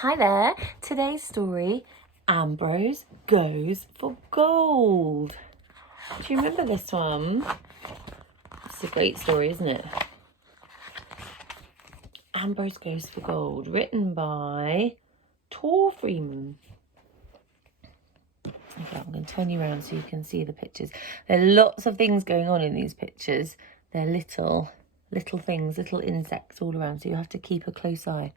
Hi there. Today's story, Ambrose Goes for Gold. Do you remember this one? It's a great story, isn't it? Ambrose Goes for Gold, written by Tor Freeman. Okay, I'm going to turn you around so you can see the pictures. There are lots of things going on in these pictures. They're little things, little insects all around, so you have to keep a close eye.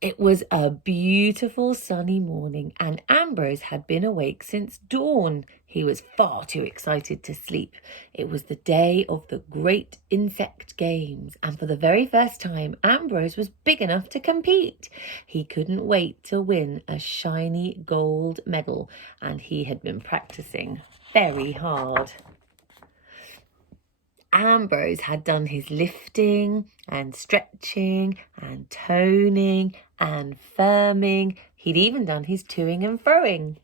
It was a beautiful sunny morning and Ambrose had been awake since dawn. He was far too excited to sleep. It was the day of the great insect games and for the very first time Ambrose was big enough to compete. He couldn't wait to win a shiny gold medal and he had been practicing very hard. Ambrose had done his lifting and stretching and toning and firming. He'd even done his toing and froing.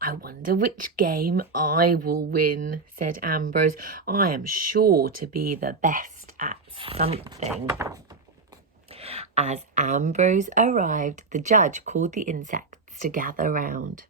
I wonder which game I will win, said Ambrose. I am sure to be the best at something. As Ambrose arrived, the judge called the insects to gather round.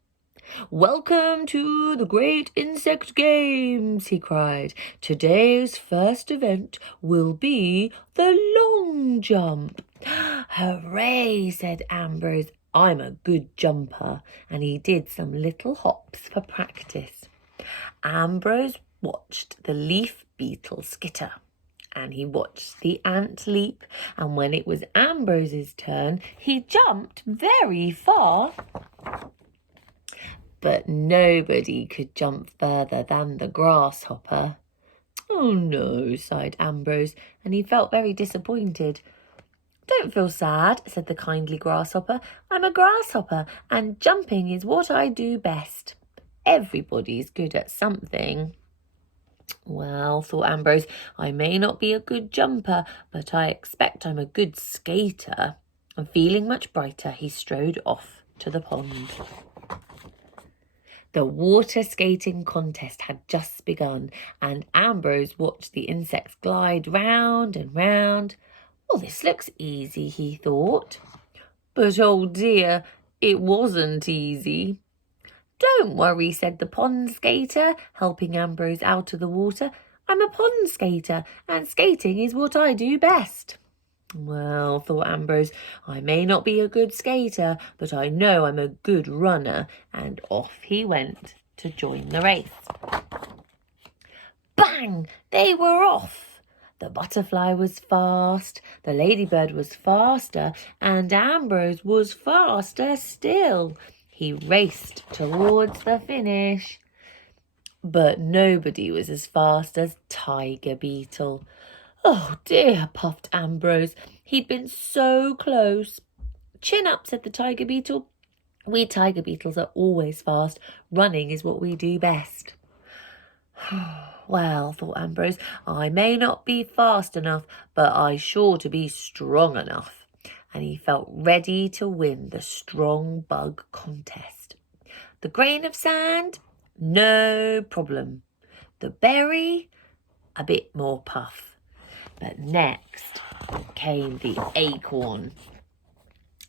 Welcome to the Great Insect Games, he cried. Today's first event will be the long jump. Hooray, said Ambrose. I'm a good jumper, and he did some little hops for practice. Ambrose watched the leaf beetle skitter, and he watched the ant leap, and when it was Ambrose's turn, he jumped very far. But nobody could jump further than the grasshopper. Oh no, sighed Ambrose, and he felt very disappointed. Don't feel sad, said the kindly grasshopper. I'm a grasshopper, and jumping is what I do best. Everybody's good at something. Well, thought Ambrose, I may not be a good jumper, but I expect I'm a good skater. And feeling much brighter, he strode off to the pond. The water skating contest had just begun, and Ambrose watched the insects glide round and round. Well, this looks easy, he thought. But oh dear, it wasn't easy. Don't worry, said the pond skater, helping Ambrose out of the water. I'm a pond skater, and skating is what I do best. Well, thought Ambrose, I may not be a good skater, but I know I'm a good runner, and off he went to join the race. Bang! They were off! The butterfly was fast, the ladybird was faster, and Ambrose was faster still. He raced towards the finish. But nobody was as fast as Tiger Beetle. Oh dear, puffed Ambrose. He'd been so close. Chin up, said the Tiger Beetle. We Tiger Beetles are always fast. Running is what we do best. Well, thought Ambrose, I may not be fast enough, but I sure to be strong enough. And he felt ready to win the strong bug contest. The grain of sand? No problem. The berry? A bit more puff. But next came the acorn.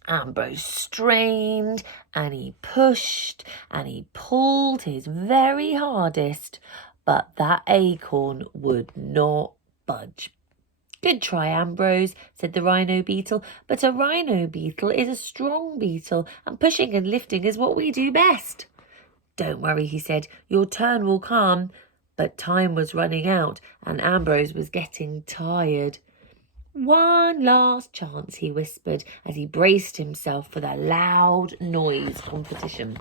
Ambrose strained and he pushed and he pulled his very hardest, but that acorn would not budge. Good try, Ambrose, said the rhino beetle, but a rhino beetle is a strong beetle and pushing and lifting is what we do best. Don't worry, he said, your turn will come. But time was running out and Ambrose was getting tired. One last chance, he whispered as he braced himself for the loud noise competition.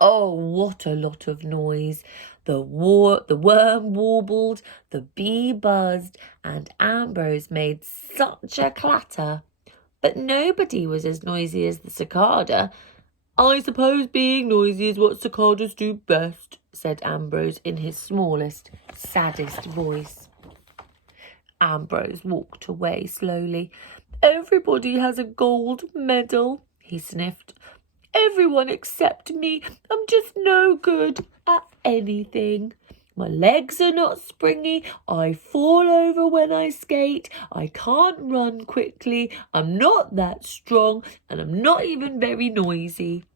Oh, what a lot of noise. The worm warbled, the bee buzzed, and Ambrose made such a clatter. But nobody was as noisy as the cicada. I suppose being noisy is what cicadas do best, said Ambrose in his smallest, saddest voice. Ambrose walked away slowly. Everybody has a gold medal, he sniffed. Everyone except me. I'm just no good at anything. My legs are not springy. I fall over when I skate. I can't run quickly. I'm not that strong, and I'm not even very noisy.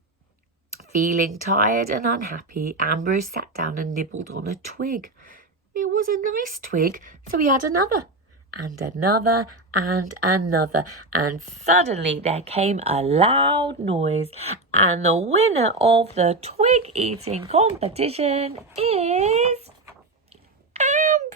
Feeling tired and unhappy, Ambrose sat down and nibbled on a twig. It was a nice twig, so he had another, and another, and another, and suddenly there came a loud noise, and the winner of the twig eating competition is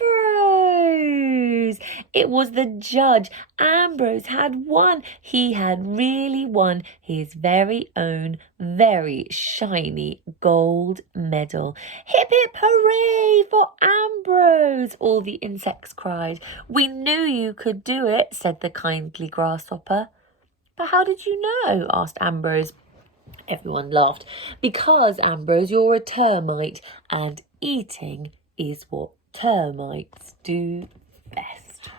Ambrose. It was the judge. Ambrose had won. He had really won his very own, very shiny gold medal. Hip, hip, hooray for Ambrose, all the insects cried. We knew you could do it, said the kindly grasshopper. But how did you know? Asked Ambrose. Everyone laughed. Because, Ambrose, you're a termite, and eating is what termites do best.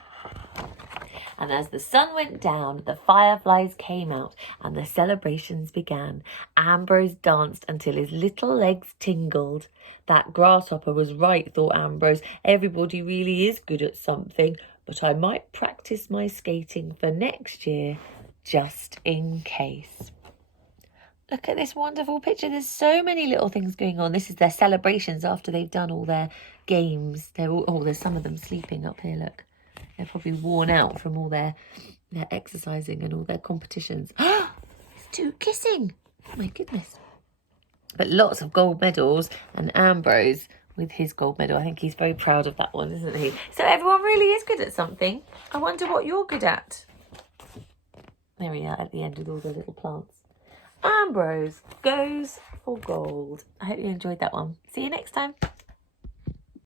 And as the sun went down, the fireflies came out and the celebrations began. Ambrose danced until his little legs tingled. That grasshopper was right, thought Ambrose. Everybody really is good at something, but I might practice my skating for next year, just in case. Look at this wonderful picture. There's so many little things going on. This is their celebrations after they've done all their games. There's some of them sleeping up here, look. They're probably worn out from all their exercising and all their competitions. There's two kissing. Oh my goodness. But lots of gold medals, and Ambrose with his gold medal. I think he's very proud of that one, isn't he? So everyone really is good at something. I wonder what you're good at. There we are at the end with all the little plants. Ambrose goes for gold. I hope you enjoyed that one. See you next time.